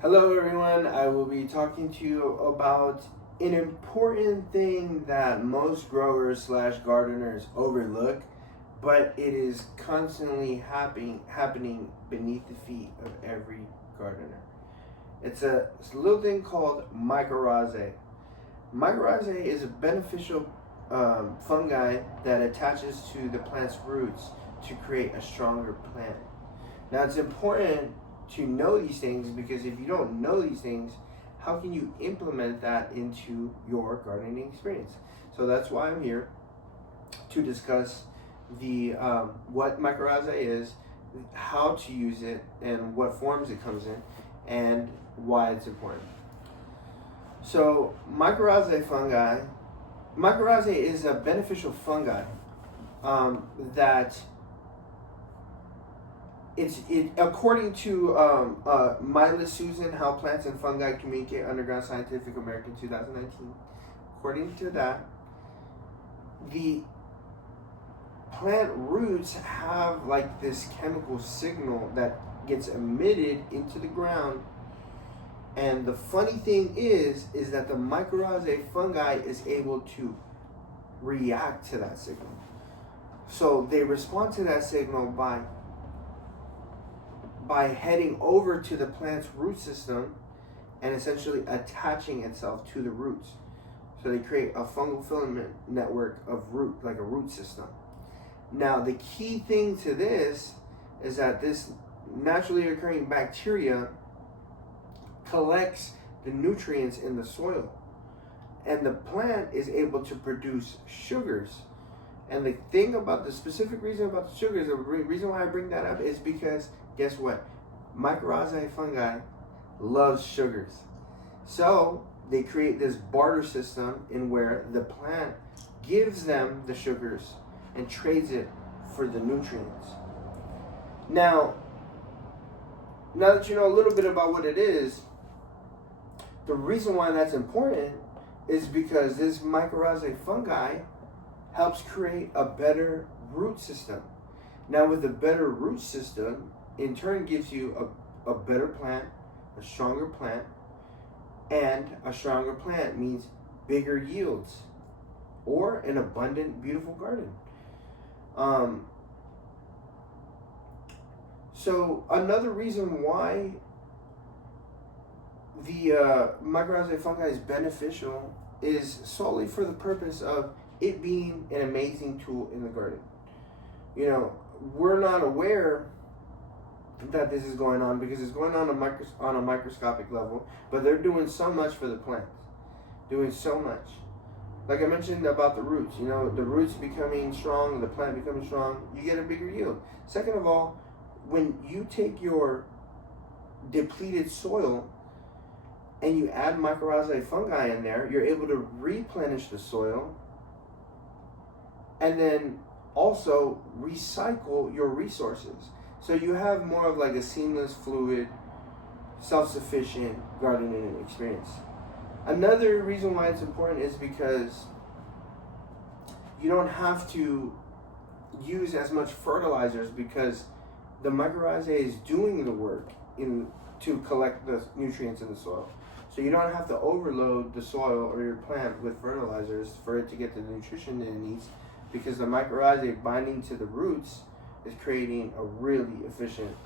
Hello everyone, I will be talking to you about an important thing that most growers slash gardeners overlook, but it is constantly happening beneath the feet of every gardener. It's a little thing called mycorrhizae. Mycorrhizae is a beneficial fungi that attaches to the plant's roots to create a stronger plant. Now it's important to know these things, because if you don't know these things, how can you implement that into your gardening experience? So that's why I'm here to discuss the what mycorrhizae is, how to use it, and what forms it comes in, and why it's important. So mycorrhizae is a beneficial fungi that according to Myla Susan, How Plants and Fungi Communicate, Underground Scientific American 2019. According to that, the plant roots have like this chemical signal that gets emitted into the ground. And the funny thing is that the mycorrhizae fungi is able to react to that signal. So they respond to that signal by heading over to the plant's root system and essentially attaching itself to the roots. So they create a fungal filament network of root, like a root system. Now the key thing to this is that this naturally occurring bacteria collects the nutrients in the soil, and the plant is able to produce sugars. And the thing about the specific reason about the sugars, the reason why I bring that up is because guess what? Mycorrhizae fungi loves sugars. So they create this barter system in where the plant gives them the sugars and trades it for the nutrients. Now that you know a little bit about what it is, the reason why that's important is because this mycorrhizae fungi helps create a better root system. Now with a better root system, in turn gives you a better plant, a stronger plant, and a stronger plant means bigger yields or an abundant, beautiful garden. So another reason why the mycorrhizae fungi is beneficial is solely for the purpose of it being an amazing tool in the garden. You know, we're not aware that this is going on because it's going on a microscopic level, but they're doing so much for the plants, doing so much. Like I mentioned about the roots, you know, the roots becoming strong, the plant becoming strong, you get a bigger yield. Second of all, when you take your depleted soil and you add mycorrhizae fungi in there, you're able to replenish the soil and then also recycle your resources. So you have more of like a seamless, fluid, self-sufficient gardening experience. Another reason why it's important is because you don't have to use as much fertilizers, because the mycorrhizae is doing the work to collect the nutrients in the soil. So you don't have to overload the soil or your plant with fertilizers for it to get the nutrition that it needs, because the mycorrhizae binding to the roots is creating a really efficient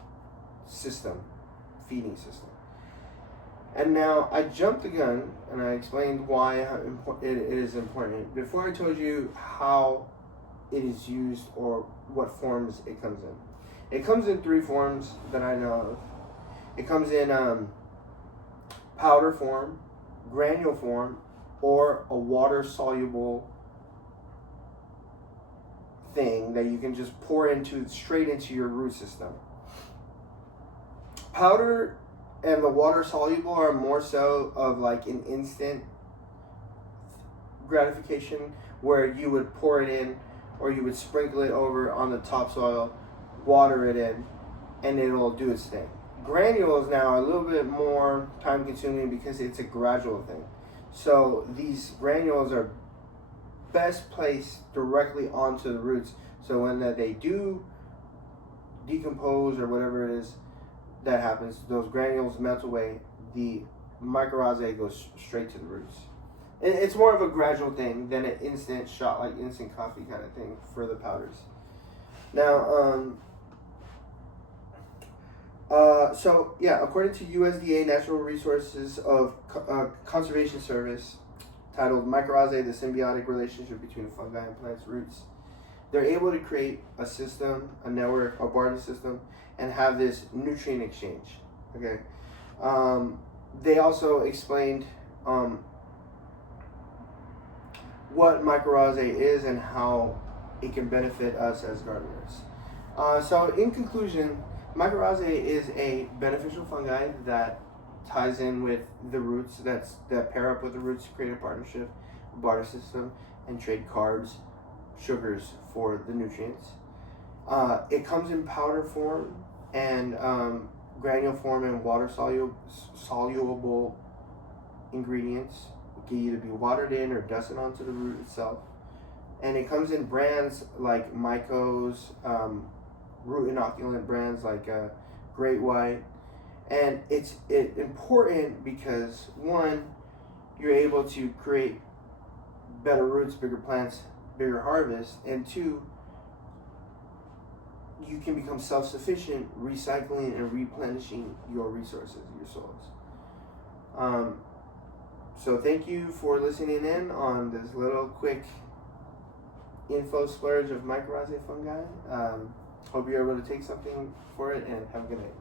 system, feeding system. And now I jumped the gun and I explained why it is important before I told you how it is used or what forms it comes in. It comes in 3 forms that I know of. It comes in powder form, granule form, or a water-soluble thing that you can just pour straight into your root system. Powder and the water soluble are more so of like an instant gratification, where you would pour it in or you would sprinkle it over on the topsoil, water it in, and it'll do its thing. Granules now are a little bit more time consuming because it's a gradual thing. So these granules are best placed directly onto the roots, so when they do decompose or whatever it is, that happens, those granules melt away, the mycorrhizae goes straight to the roots. It's more of a gradual thing than an instant shot, like instant coffee kind of thing for the powders. Now, so yeah, according to USDA Natural Resources of Conservation Service, titled "Mycorrhizae: The Symbiotic Relationship Between Fungi and Plants' Roots," they're able to create a system, a network, a barter system, and have this nutrient exchange. Okay. They also explained what mycorrhizae is and how it can benefit us as gardeners. So in conclusion, mycorrhizae is a beneficial fungi that ties in with the roots, that pair up with the roots to create a partnership, a barter system, and trade carbs, sugars for the nutrients. It comes in powder form and granule form and water soluble ingredients. It can either be watered in or dusted onto the root itself. And it comes in brands like Myco's, root inoculant brands like Great White. And it's important because, one, you're able to create better roots, bigger plants, bigger harvest, and two, you can become self-sufficient recycling and replenishing your resources, your soils. So thank you for listening in on this little quick info splurge of mycorrhizae fungi. Hope you're able to take something for it, and have a good night.